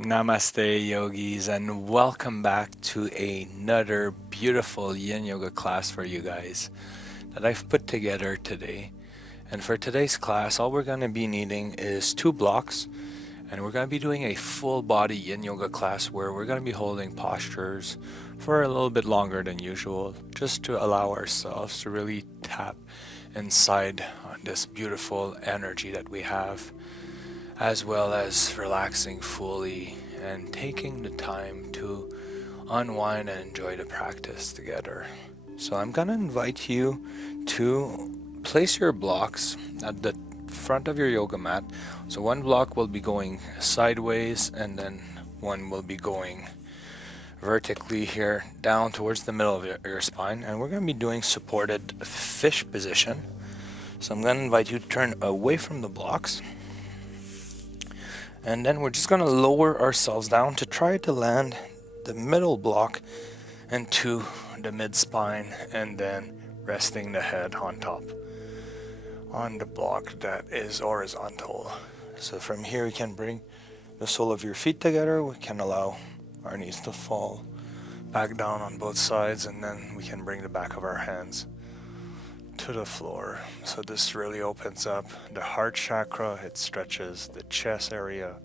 Namaste, yogis, and welcome back to another beautiful Yin Yoga class for you guys that I've put together today. And for today's class, all we're going to be needing is 2 blocks, and we're going to be doing a full body Yin Yoga class where we're going to be holding postures for a little bit longer than usual, just to allow ourselves to really tap inside on this beautiful energy that we have, as well as relaxing fully and taking the time to unwind and enjoy the practice together. So I'm gonna invite you to place your blocks at the front of your yoga mat. So one block will be going sideways, and then one will be going vertically here down towards the middle of your spine, and we're going to be doing supported fish position. So I'm going to invite you to turn away from the blocks, and then we're just going to lower ourselves down to try to land the middle block into the mid spine, and then resting the head on top on the block that is horizontal. So from here we can bring the sole of your feet together. We can allow our knees to fall back down on both sides, and then we can bring the back of our hands to the floor. So this really opens up the heart chakra, it stretches the chest area,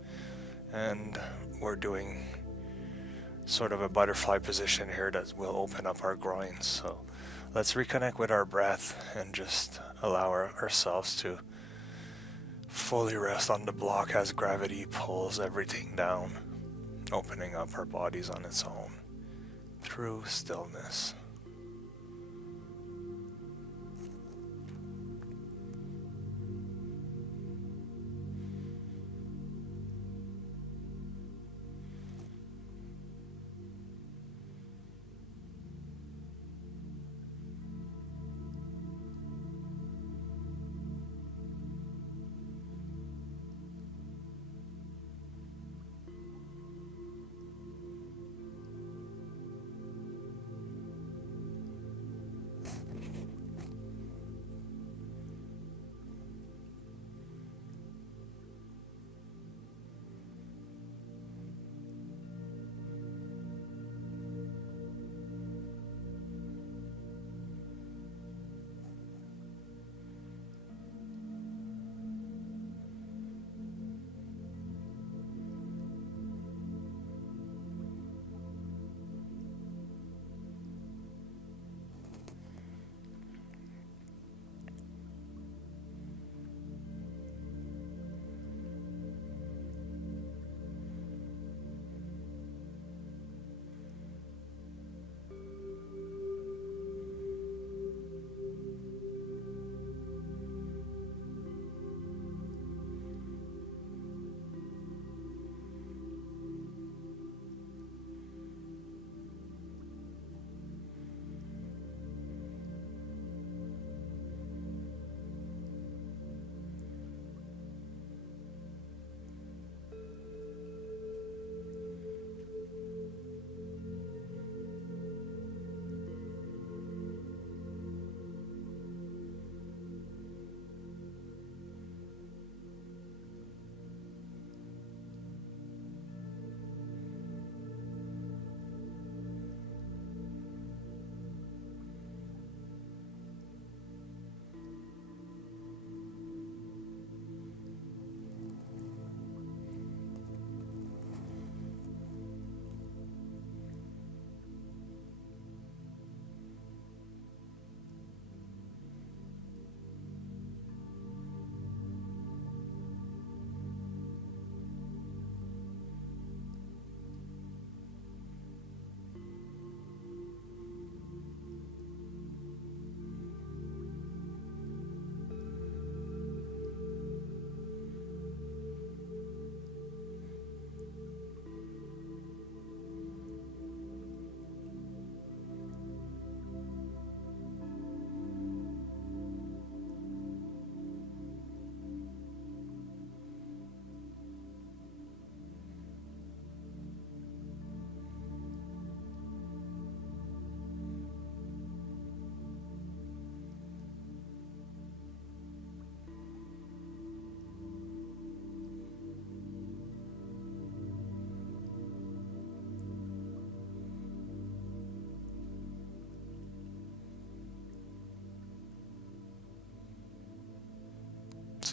and we're doing sort of a butterfly position here that will open up our groins. So let's reconnect with our breath and just allow ourselves to fully rest on the block as gravity pulls everything down, opening up our bodies on its own through stillness.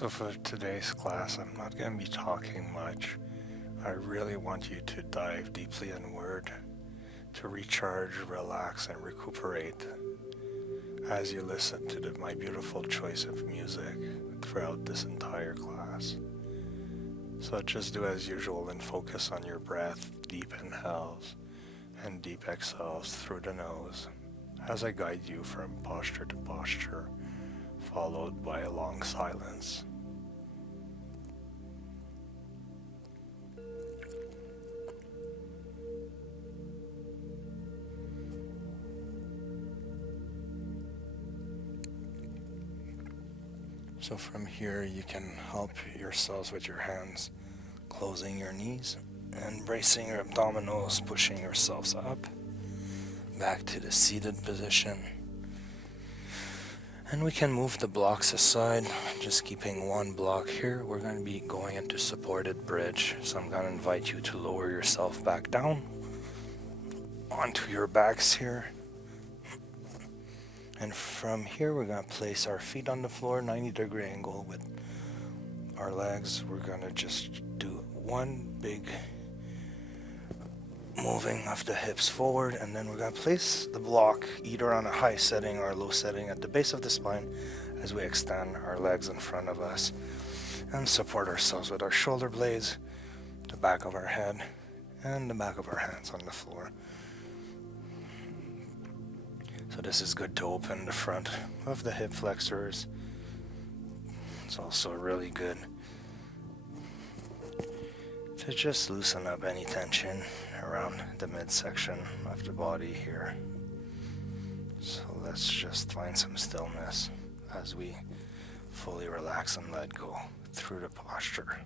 So for today's class, I'm not going to be talking much. I really want you to dive deeply inward, to recharge, relax, and recuperate as you listen to my beautiful choice of music throughout this entire class. So just do as usual and focus on your breath, deep inhales and deep exhales through the nose as I guide you from posture to posture, followed by a long silence. So from here, you can help yourselves with your hands, closing your knees and bracing your abdominals, pushing yourselves up, back to the seated position. And we can move the blocks aside, just keeping one block here. We're going to be going into supported bridge. So I'm going to invite you to lower yourself back down onto your backs here. And from here, we're going to place our feet on the floor, 90-degree angle with our legs. We're going to just do one big moving of the hips forward, and then we're going to place the block either on a high setting or a low setting at the base of the spine as we extend our legs in front of us and support ourselves with our shoulder blades, the back of our head, and the back of our hands on the floor. So this is good to open the front of the hip flexors. It's also really good to just loosen up any tension around the midsection of the body here. So let's just find some stillness as we fully relax and let go through the posture.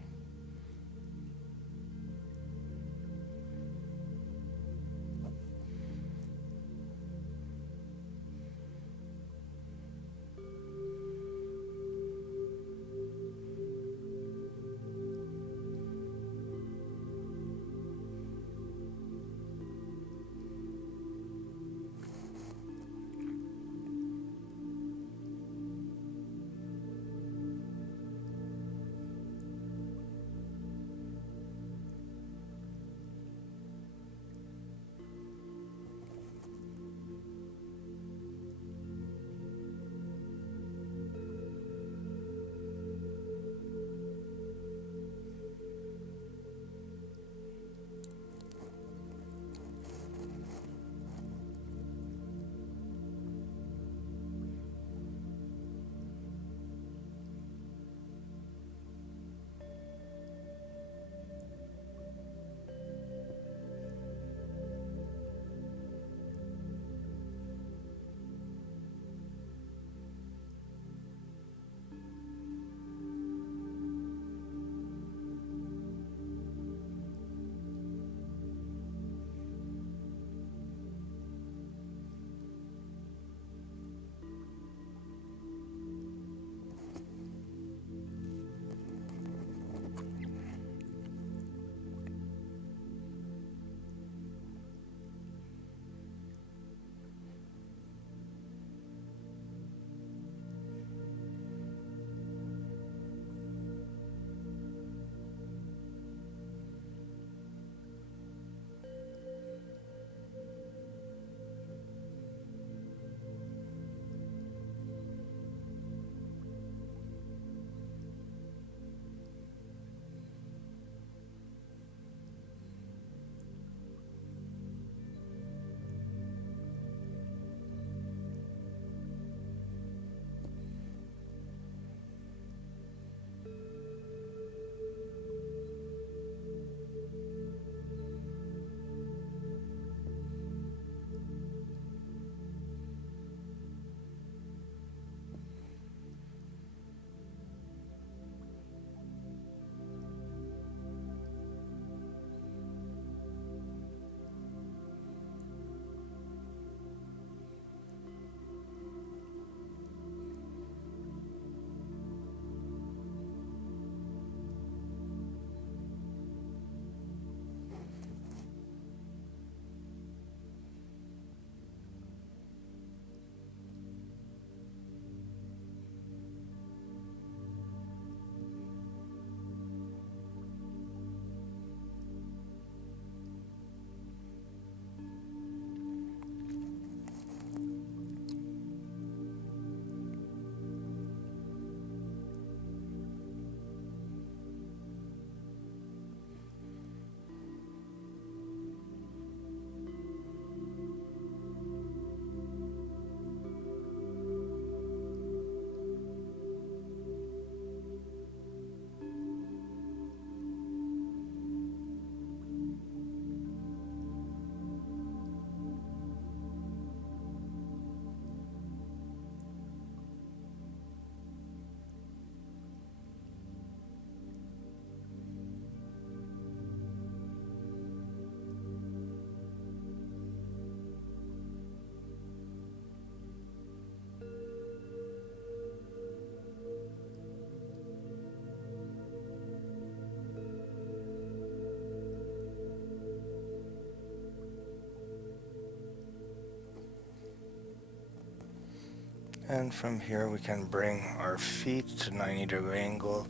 And from here we can bring our feet to 90-degree angle,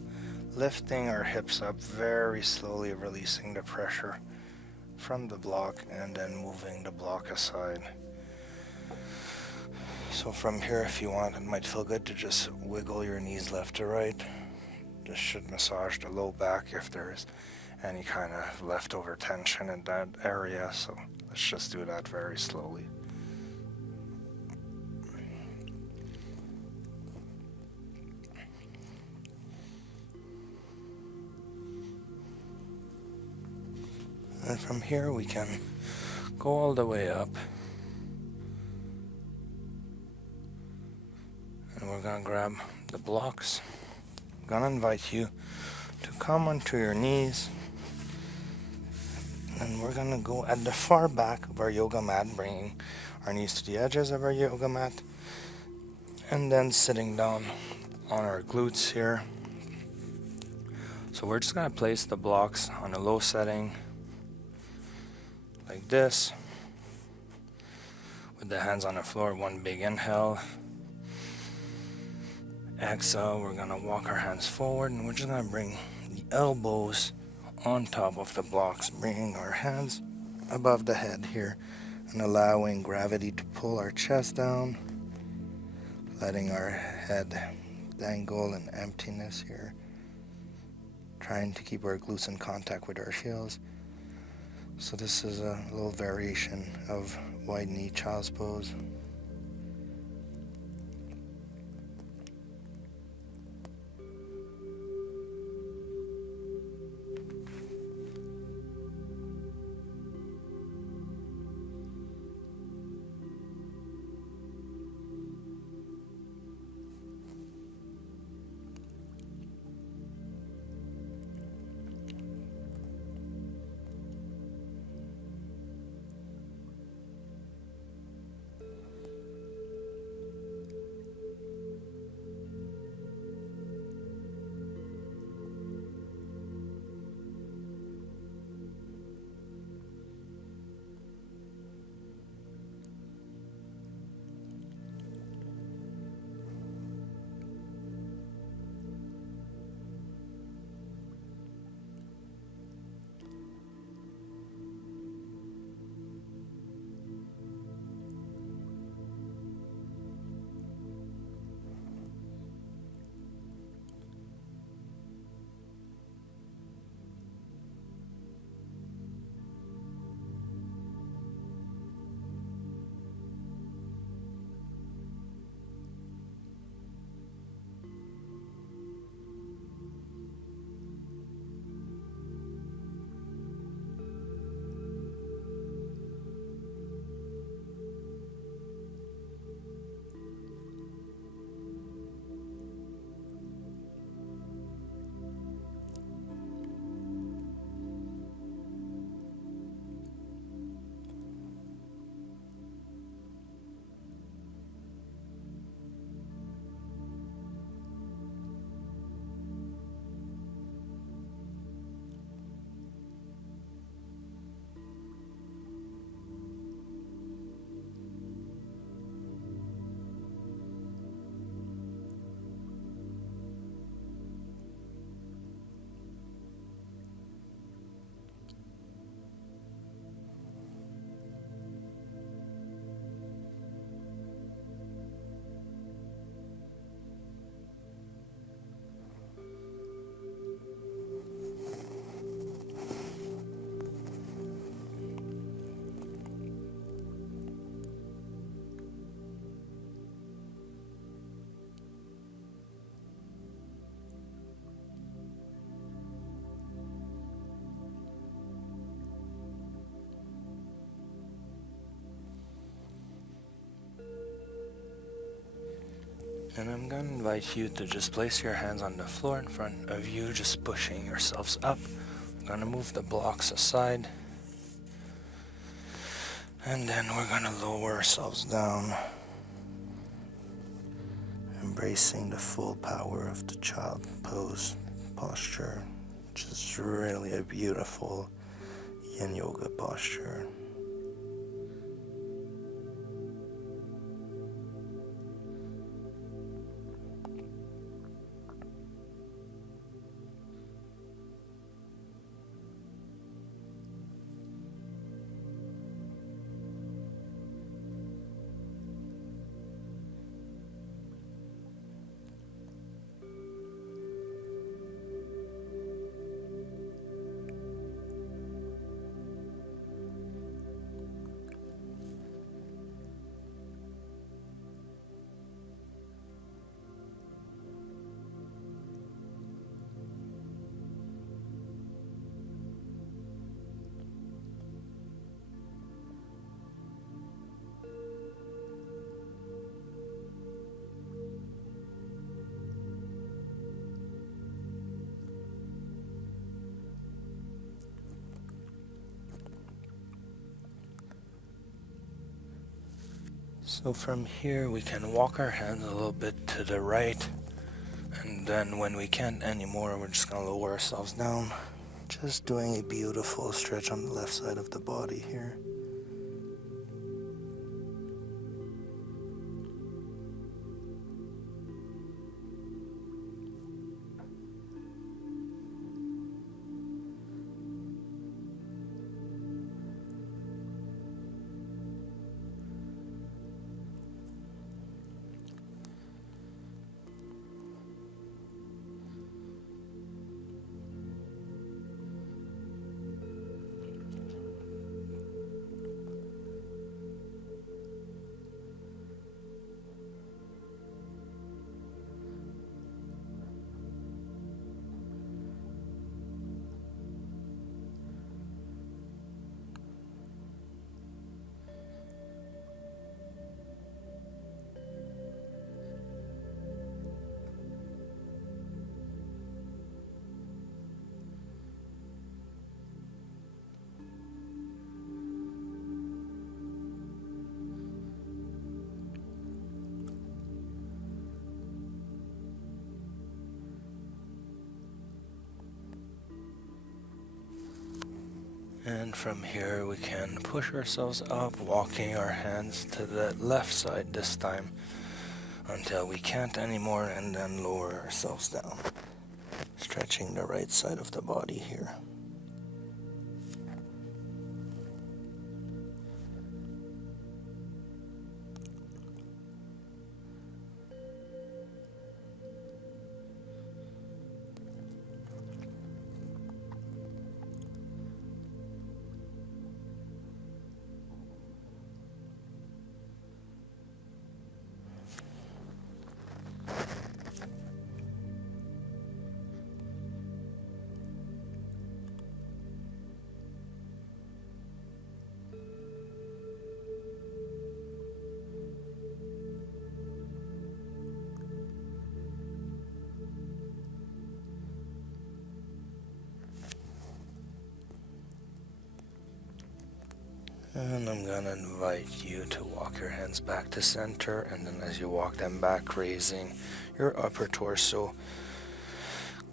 lifting our hips up very slowly, releasing the pressure from the block and then moving the block aside. So from here, if you want, it might feel good to just wiggle your knees left to right. This should massage the low back if there's any kind of leftover tension in that area. So let's just do that very slowly. And from here we can go all the way up. And we're gonna grab the blocks. I'm gonna invite you to come onto your knees. And we're gonna go at the far back of our yoga mat, bringing our knees to the edges of our yoga mat. And then sitting down on our glutes here. So we're just gonna place the blocks on a low setting, like this, with the hands on the floor. One big inhale. Exhale, we're gonna walk our hands forward, and we're just gonna bring the elbows on top of the blocks, bringing our hands above the head here and allowing gravity to pull our chest down, letting our head dangle in emptiness here, trying to keep our glutes in contact with our heels. So this is a little variation of wide knee child's pose. And I'm going to invite you to just place your hands on the floor in front of you, just pushing yourselves up. I'm going to move the blocks aside. And then we're going to lower ourselves down, embracing the full power of the child pose posture, which is really a beautiful Yin Yoga posture. So from here we can walk our hands a little bit to the right, and then when we can't anymore, we're just going to lower ourselves down. Just doing a beautiful stretch on the left side of the body here. And from here we can push ourselves up, walking our hands to the left side this time until we can't anymore, and then lower ourselves down, stretching the right side of the body here. And I'm going to invite you to walk your hands back to center, and then as you walk them back, raising your upper torso,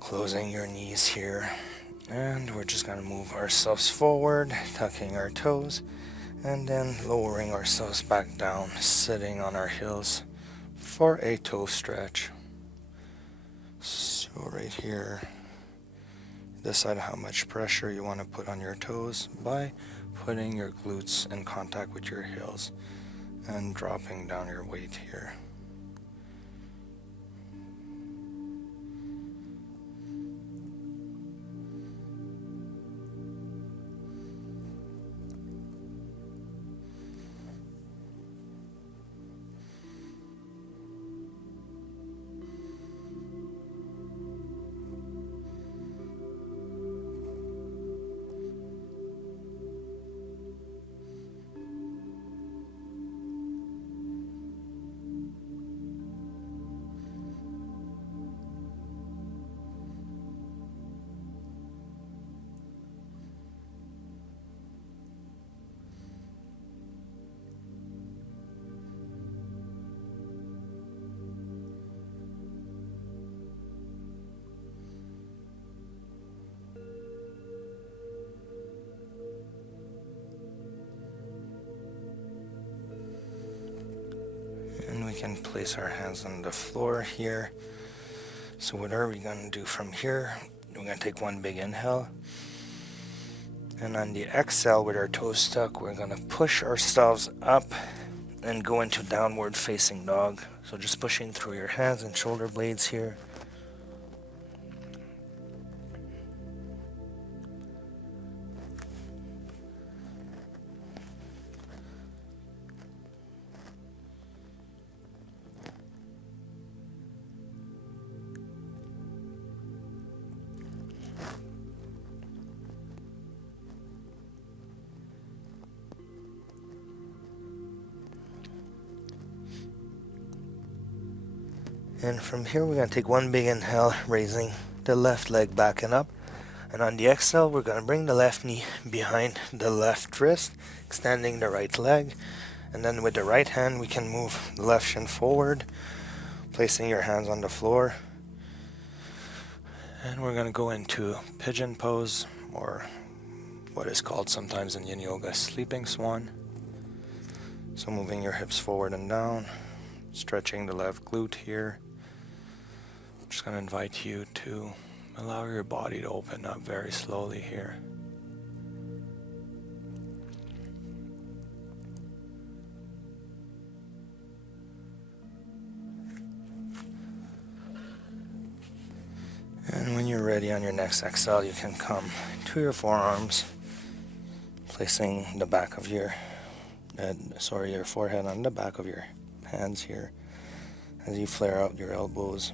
closing your knees here. And we're just going to move ourselves forward, tucking our toes, and then lowering ourselves back down, sitting on our heels for a toe stretch. So right here, decide how much pressure you want to put on your toes by putting your glutes in contact with your heels and dropping down your weight here. And we can place our hands on the floor here. So what are we going to do from here? We're going to take one big inhale. And on the exhale, with our toes tucked, we're going to push ourselves up and go into downward facing dog. So just pushing through your hands and shoulder blades here. And from here, we're going to take one big inhale, raising the left leg back and up. And on the exhale, we're going to bring the left knee behind the left wrist, extending the right leg. And then with the right hand, we can move the left shin forward, placing your hands on the floor. And we're going to go into pigeon pose, or what is called sometimes in Yin Yoga, sleeping swan. So moving your hips forward and down, stretching the left glute here. I'm just going to invite you to allow your body to open up very slowly here. And when you're ready on your next exhale, you can come to your forearms, placing the back of your forehead on the back of your hands here as you flare out your elbows.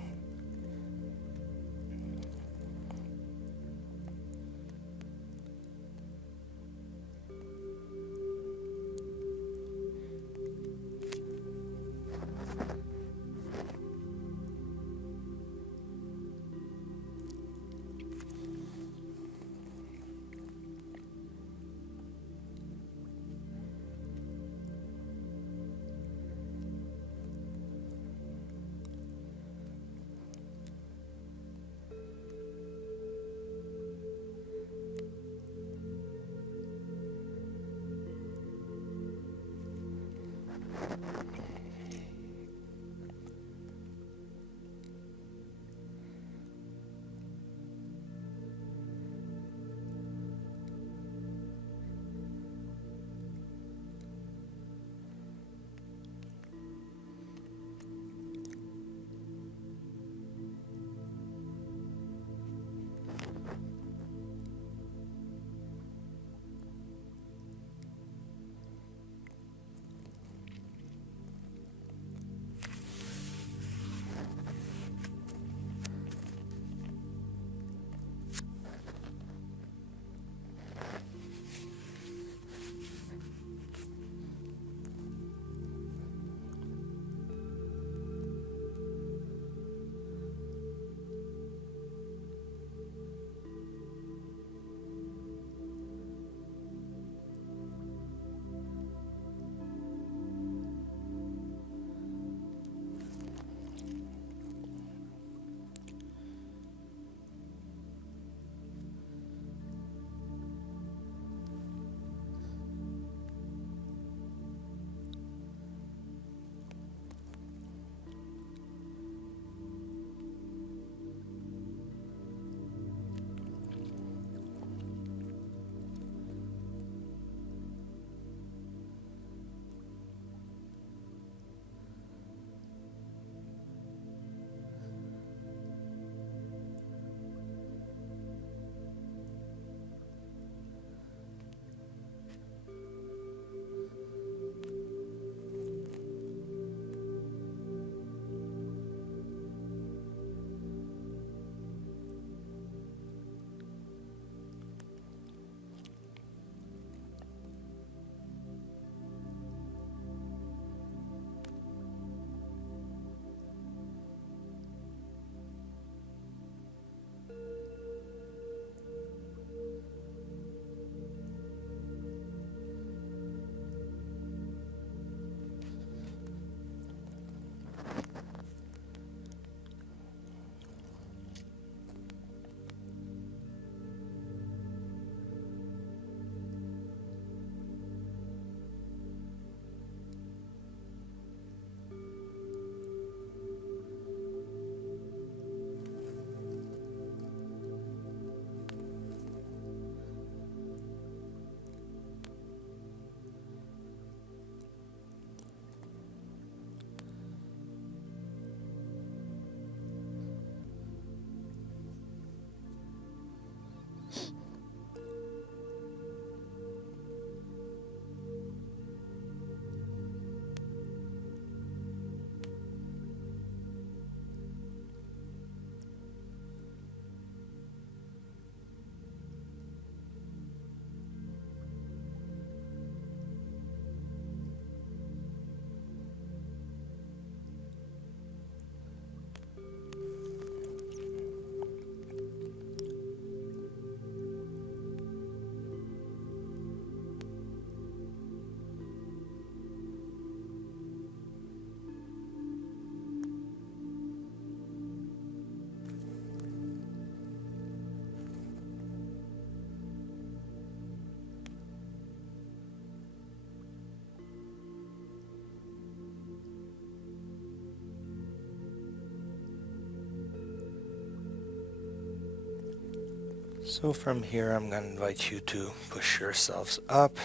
So from here, I'm going to invite you to push yourselves up.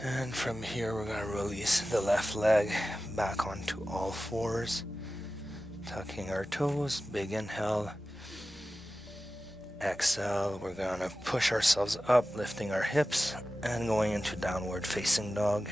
And from here, we're going to release the left leg back onto all fours. Tucking our toes, big inhale. Exhale, we're going to push ourselves up, lifting our hips, and going into downward facing dog.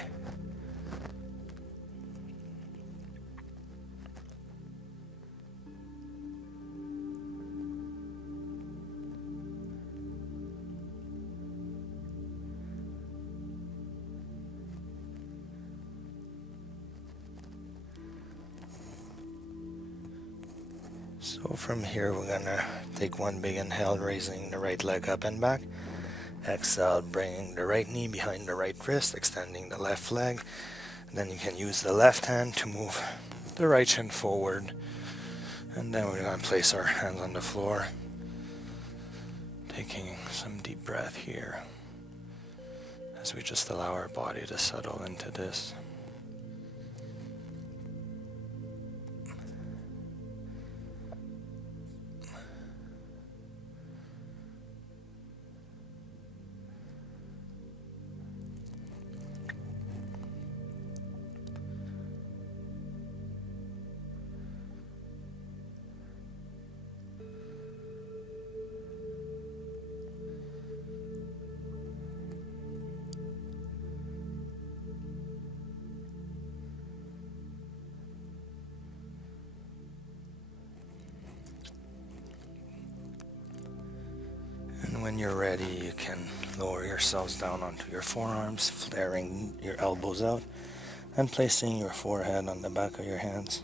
So from here, we're going to take one big inhale, raising the right leg up and back. Exhale, bringing the right knee behind the right wrist, extending the left leg. Then you can use the left hand to move the right shin forward. And then we're going to place our hands on the floor. Taking some deep breath here as we just allow our body to settle into this. And when you're ready, you can lower yourselves down onto your forearms, flaring your elbows out, and placing your forehead on the back of your hands.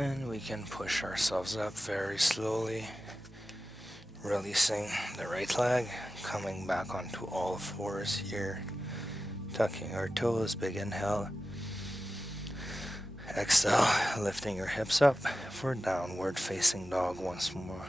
And we can push ourselves up very slowly, releasing the right leg, coming back onto all fours here, tucking our toes, big inhale. Exhale, lifting your hips up for downward facing dog once more.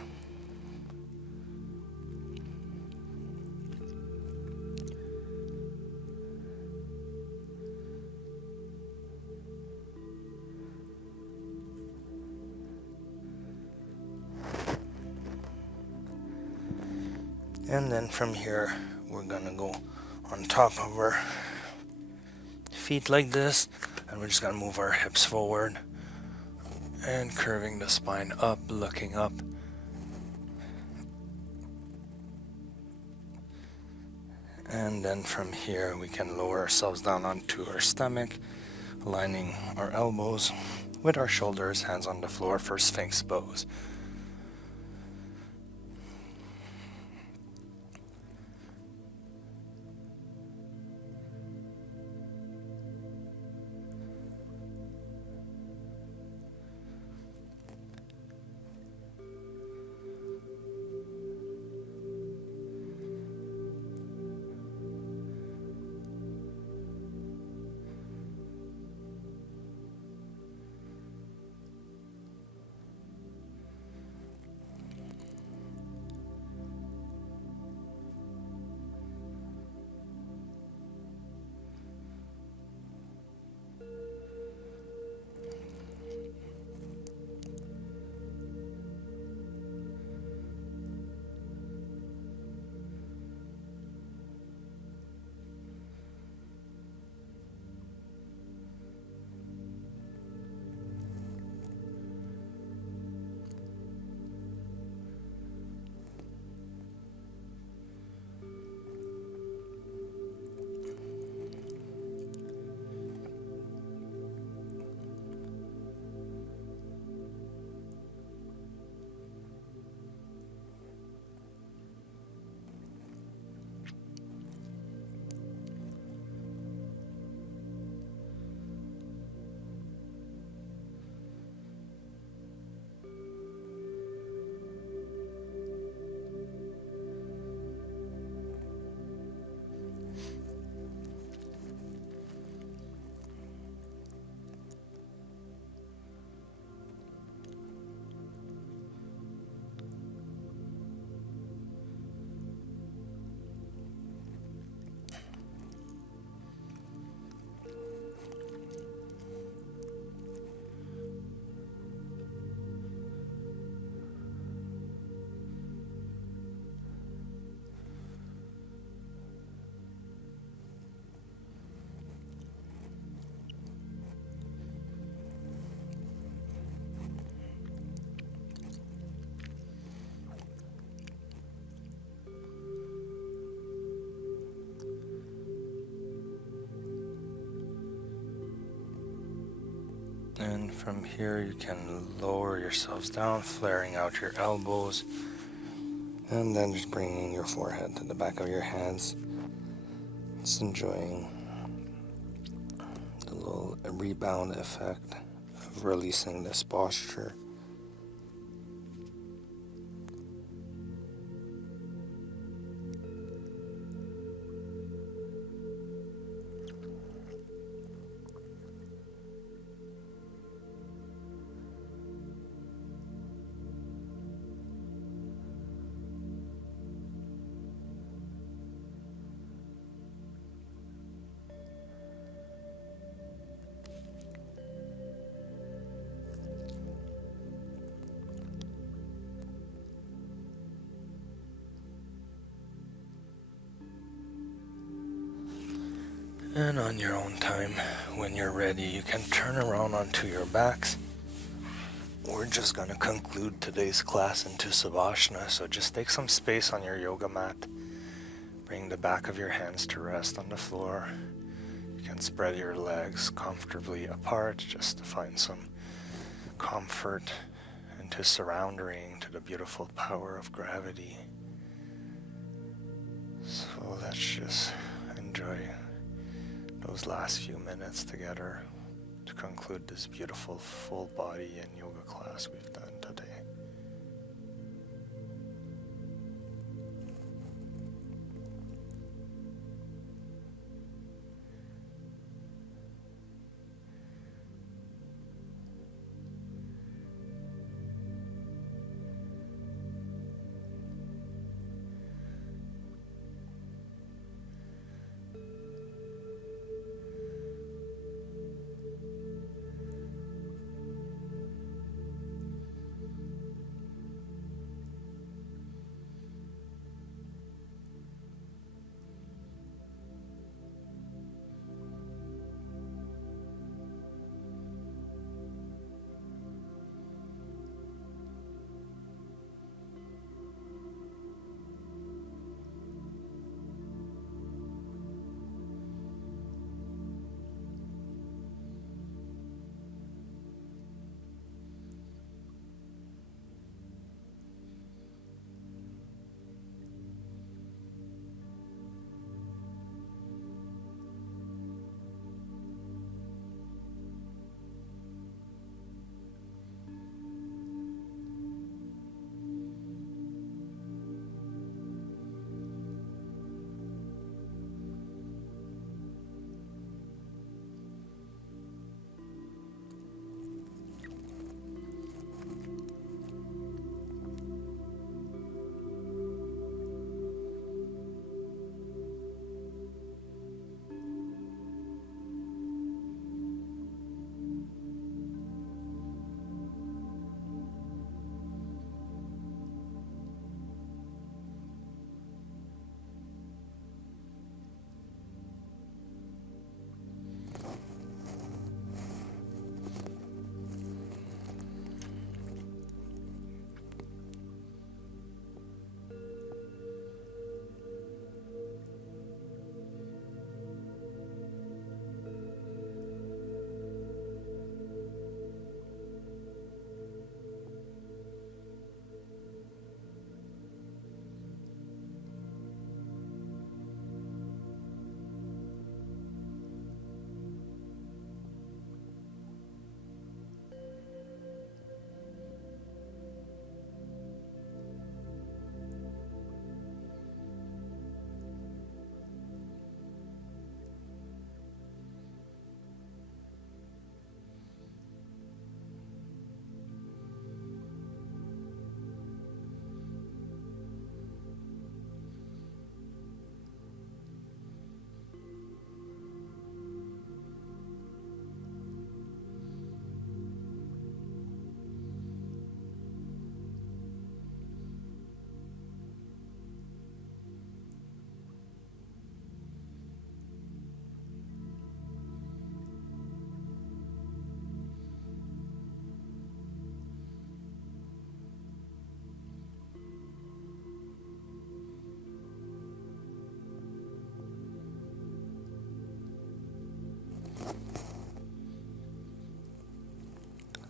And then from here, we're gonna go on top of our feet like this, and we're just gonna move our hips forward And curving the spine up, looking up. And then from here, we can lower ourselves down onto our stomach, aligning our elbows with our shoulders, hands on the floor for Sphinx pose. And from here, you can lower yourselves down, flaring out your elbows, and then just bringing your forehead to the back of your hands. Just enjoying the little rebound effect of releasing this posture. And on your own time, when you're ready, you can turn around onto your backs. We're just going to conclude today's class into Savasana, so just take some space on your yoga mat. Bring the back of your hands to rest on the floor. You can spread your legs comfortably apart just to find some comfort and to surrendering to the beautiful power of gravity. So let's just enjoy those last few minutes together to conclude this beautiful full body Yin Yoga class we've done today.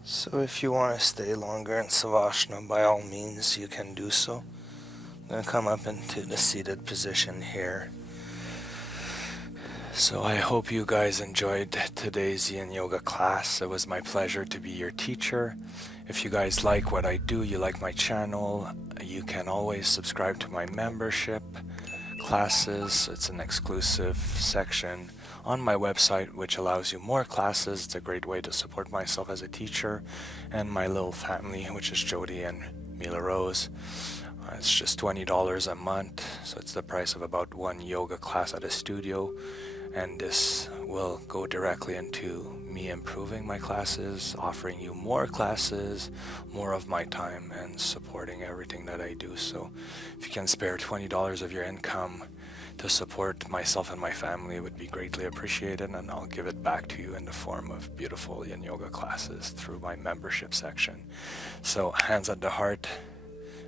So if you want to stay longer in Savasana, by all means, you can do so. I'm going to come up into the seated position here. So I hope you guys enjoyed today's Yin Yoga class. It was my pleasure to be your teacher. If you guys like what I do, you like my channel, you can always subscribe to my membership classes. It's an exclusive section on my website which allows you more classes. It's a great way to support myself as a teacher and my little family, which is Jody and Mila Rose. It's just $20 a month, so it's the price of about one yoga class at a studio, and this will go directly into me improving my classes, offering you more classes, more of my time, and supporting everything that I do. So if you can spare $20 of your income to support myself and my family, it would be greatly appreciated, and I'll give it back to you in the form of beautiful Yin Yoga classes through my membership section. So hands at the heart,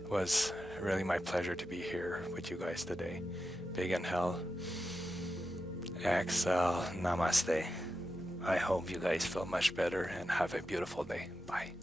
it was really my pleasure to be here with you guys today. Big inhale, exhale, namaste. I hope you guys feel much better and have a beautiful day. Bye.